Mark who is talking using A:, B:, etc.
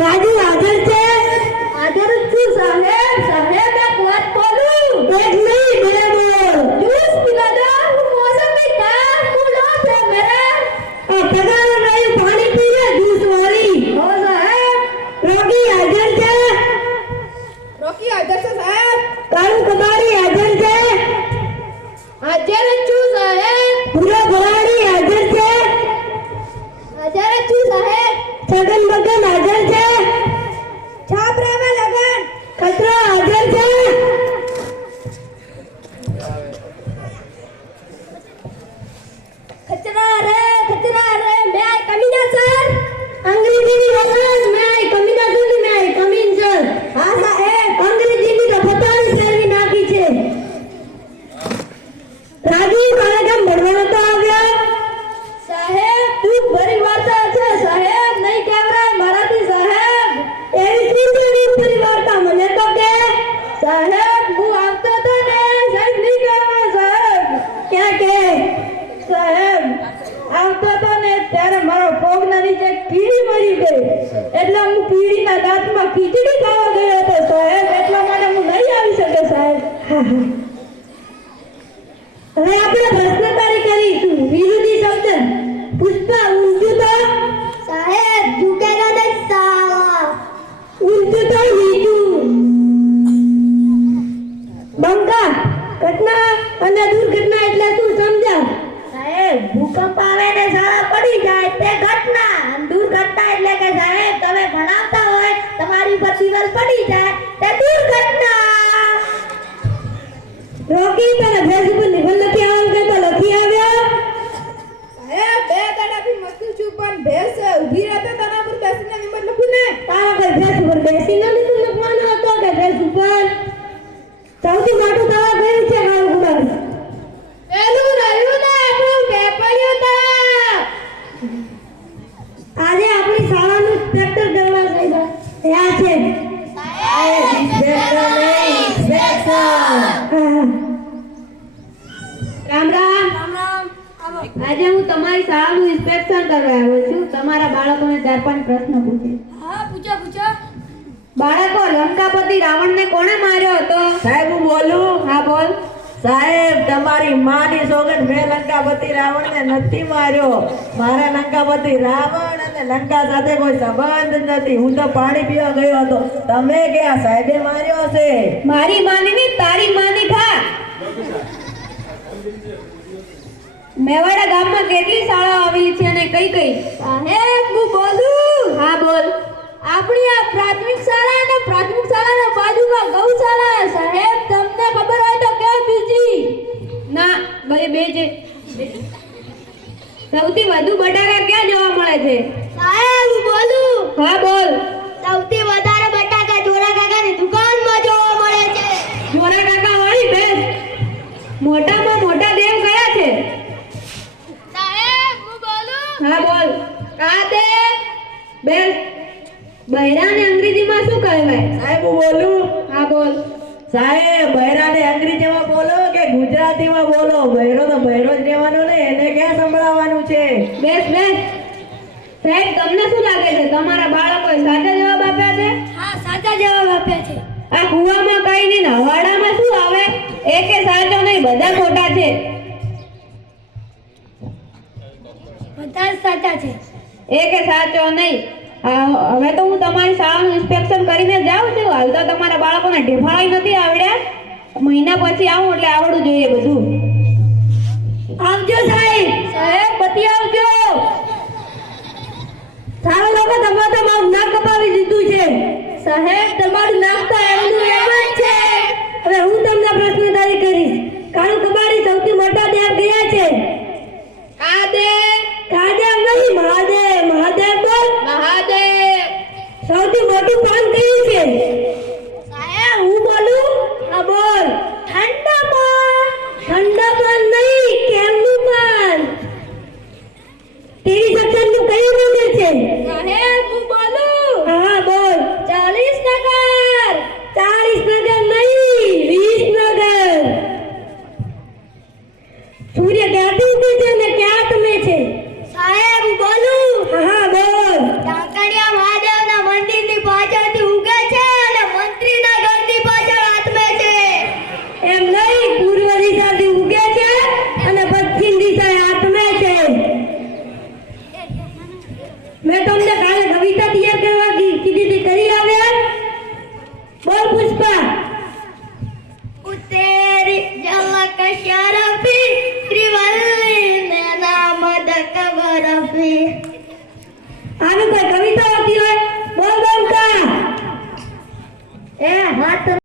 A: રાજુ હાજર છે. હાજર છું સાહેબ સાહેબ
B: એક વાત બોલું?
A: એક
C: கிருத்தினாரே கிருத்தினா
B: ખીચડી ખાવા ગયો હતો સાહેબ. એટલા માટે હું નહીં આવી શકે સાહેબ.
A: હવે આપણે ભ્રષ્ટાચારી કરીશું. વિરોધી શબ્દ. પુષ્પા ઊંચું તો?
C: સાહેબ ઝુકેગા નહીં સાલા
A: તો નીચું બંકા ઘટના અને દુર્ઘટના એટલે શું સમજા
C: સાહેબ ભૂકંપ આવે ને સારા પડી જાય. તે ઘટના દુર્ઘટના એટલે કે સાહેબ ઉપર દિવાલ પડી જાય તે દુર્ઘટના.
A: રોકી તને ફેસબુક નિબંધ લખી આવવાનું કે તો લખી આવ્યો?
B: સાહેબ બે દાડાથી મસ્તી છું પણ ભેસ ઊભી રહેતો તેના પર બેસીને નિબંધ લખું ને.
A: તારા પર ભેસ પર બેસીને નિબંધ લખવાનો હતો કે ભેસ ઉપર? સૌથી મોટું આજે હું તમારી શાળાનું ઇન્સ્પેક્શન કરવા આવ્યો છું. તમારા બાળકોને ચાર પાંચ પ્રશ્ન પૂછે.
C: હા પૂછો પૂછો.
A: બાળકો લંકાપતિ રાવણને કોણે માર્યો હતો?
D: સાહેબ હું બોલું?
A: હા બોલ.
D: સાહેબ તમારી માની સોગંદ મેં લંકાપતિ રાવણને નથી માર્યો. મારા લંકાપતિ રાવણ અને લંકા સાથે કોઈ સંબંધ નથી. હું તો પાણી પીવા ગયો હતો. તમે ક્યાં સાહેબે માર્યો છે
A: મારી માની ની તારી માની ખા. મેવાડા ગામમાં કેટલી શાળાઓ આવેલી છે અને કઈ કઈ?
C: સાહેબ
B: હું બોલું?
A: હા બોલ.
B: આપણી આ પ્રાથમિક શાળા અને પ્રાથમિક શાળાના બાજુમાં ગૌશાળા
C: સાહેબ
B: તમને ખબર હોય તો કેવું બીજી.
A: ના બે બે જે સૌથી વધુ બટાકા હું બોલું. હા બોલ આ તે? બેસ બૈરાને અંગ્રેજીમાં શું કહેવાય?
D: સાહેબ હું બોલું.
A: હા બોલ.
D: સાહેબ બૈરાને અંગ્રેજીમાં બોલો કે ગુજરાતીમાં બોલો? બૈરો તો બૈરો જ રહેવાનો ને એને ક્યાં સંભળાવવાનું છે?
A: બેસ બેસ. સાહેબ તમને શું લાગે છે? તમારા બાળકોએ સાચા જવાબ આપ્યા છે?
C: હા સાચા જવાબ આપ્યા છે.
A: આ કુવામાં કઈ નહીં હવાડામાં શું આવે? એ કે સાચો નહીં બધા ખોટા છે.
C: તાર સાચા છે.
A: એ સાચો નહીં. હવે તો હું તમારી શાળાનું ઇન્સ્પેક્શન કરીને જાઉં છું. હાલ તો તમારા બાળકોને ઢેફાળાઈ નથી આવડ્યા. મહિના પછી આવું એટલે આવડવું જોઈએ બધું. આવજો સાહેબ. સાહેબ પતિ આવજો. સારા લોકો તમારે તમારું નાક કપાવી દીધું છે.
C: સાહેબ તમારું નાક તો એમનું એમ જ છે.
A: હવે હું તમને પ્રશ્નદારી કરીશ. કાળુ કબારી સૌથી મોટા ત્યાં ગયા સૌથી મોટું કામ કયું છે?